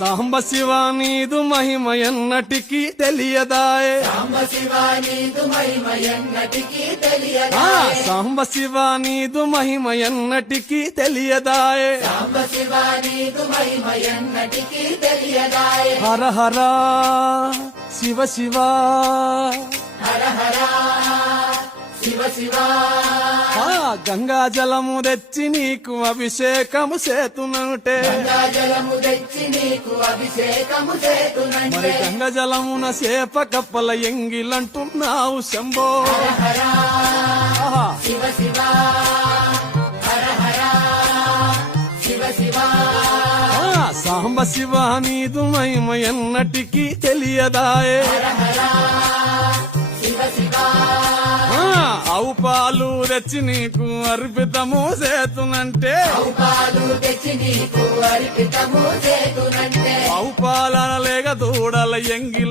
సాంబ శివ నీదు మహిమ ఎన్నటికీ తెలియదాయే సాంబ శివ నీదు మహిమ ఎన్నటికీ ఆ తెలియదాయే సాంబ శివ నీదు మహిమ ఎన్నటికీ తెలియదాయే సాంబ శివ నీదు మహిమ ఎన్నటికీ తెలియదాయే హర హర శివ శివ హర హర శివ శివ ఆ గంగా జలము తెచ్చి నీకు అభిషేకము చేతునంటే గంగాజలము తెచ్చి నీకు అభిషేకము మరి చేతునంటే గంగ జలమున సేప కప్పల ఎంగిలంటున్నావు శంభో హర ఆహా. శివ శివ హర హర శివ శివ ఆ సాంబ శివ నీదు మహిమ ఎన్నటికీ తెలియదాయే హర హర శివ శివ ఆ ఆవు పాలు తెచ్చి నీకు అర్పితము చేతునంటే పాలు తెచ్చి నీకు అర్పితము చేతునంటే ఆవు పాలన లేక దూడల ఎంగిల్ల